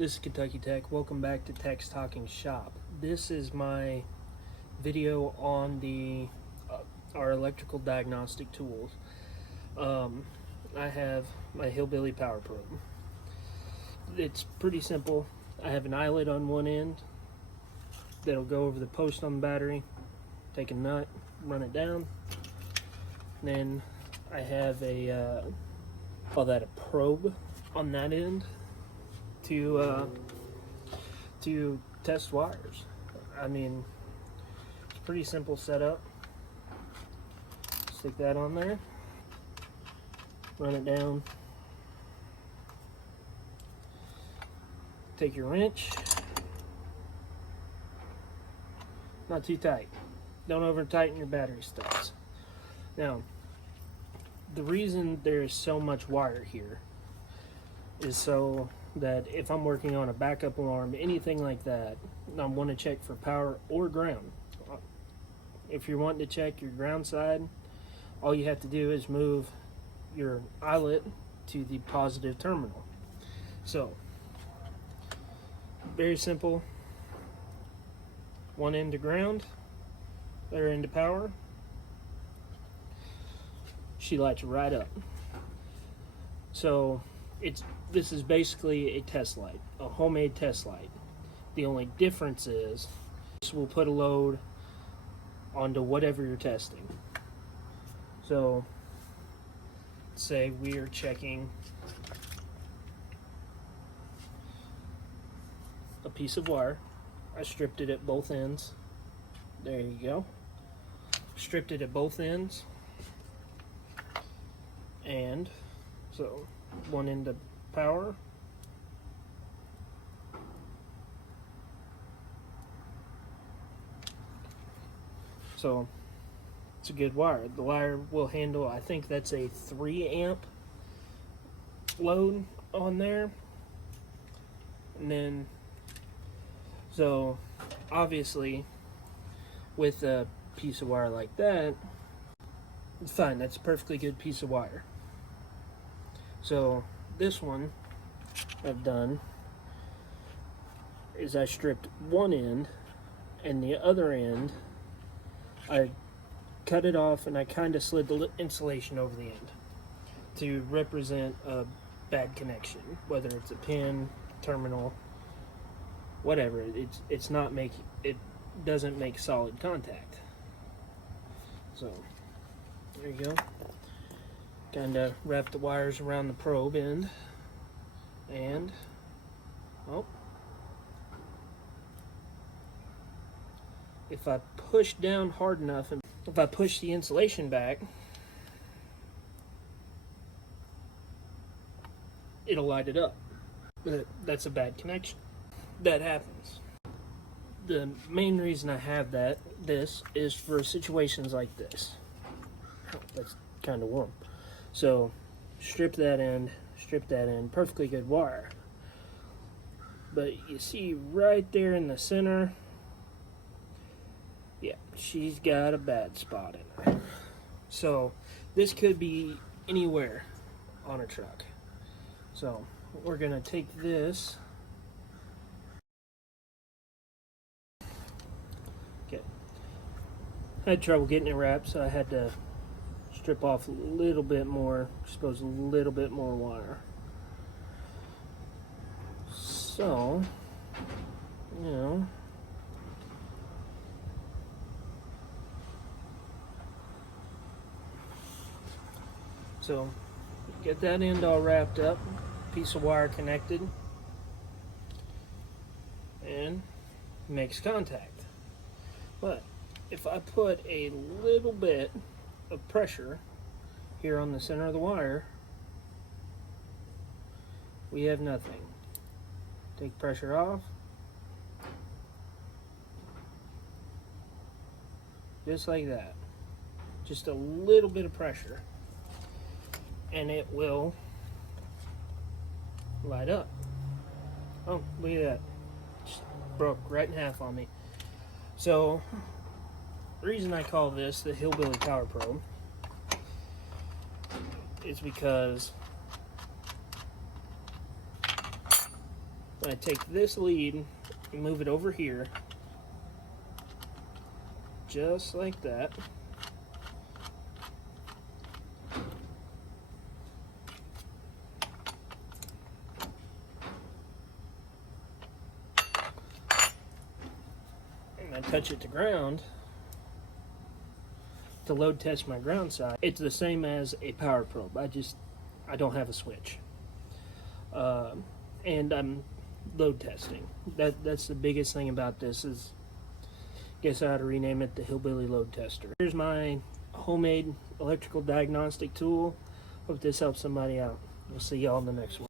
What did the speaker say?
This is Kentucky Tech. Welcome back to Tech's Talking Shop. This is my video on our electrical diagnostic tools. I have my hillbilly power probe. It's pretty simple. I have an eyelet on one end that'll go over the post on the battery. Take a nut, run it down. Then I have call that a probe on that end to test wires. I mean, it's a pretty simple setup. Stick that on there, run it down, take your wrench, not too tight, don't over tighten your battery studs. Now, the reason there's so much wire here is so that if I'm working on a backup alarm, anything like that, I want to check for power or ground. If you're wanting to check your ground side, all you have to do is move your eyelet to the positive terminal. So, very simple. One end to ground, other end to power. She lights right up. So this is basically a test light, a homemade test light. The only difference is this will put a load onto whatever you're testing. So say we are checking a piece of wire. I stripped it at both ends. There you go. Stripped it at both ends. And so one end to power, so it's a good wire. The wire will handle, I think that's a 3 amp load on there. And then, so obviously with a piece of wire like that, it's fine, that's a perfectly good piece of wire. So this one I've done is I stripped one end, and the other end I cut it off and I kind of slid the insulation over the end to represent a bad connection, whether it's a pin, terminal, whatever. It doesn't make solid contact. So there you go. Kind of wrap the wires around the probe end, and if I push down hard enough, and if I push the insulation back, it'll light it up. But that's a bad connection. That happens. The main reason I have this is for situations like this. That's kind of warm. So strip that end, perfectly good wire. But you see right there in the center, yeah, she's got a bad spot in her. So this could be anywhere on a truck. So we're gonna take this. Okay. I had trouble getting it wrapped, so I had to strip off a little bit more, expose a little bit more wire. So, so get that end all wrapped up, piece of wire connected, and makes contact. But if I put a little bit of pressure here on the center of the wire, we have nothing. Take pressure off, just like that. Just a little bit of pressure, and it will light up. Oh, look at that. Just broke right in half on me. So the reason I call this the hillbilly power probe is because I take this lead and move it over here, just like that. And I touch it to ground to load test my ground side. It's the same as a power probe. I don't have a switch. And I'm load testing. That's the biggest thing about this is, guess I ought to rename it the Hillbilly Load Tester. Here's my homemade electrical diagnostic tool. Hope this helps somebody out. We'll see y'all in the next one.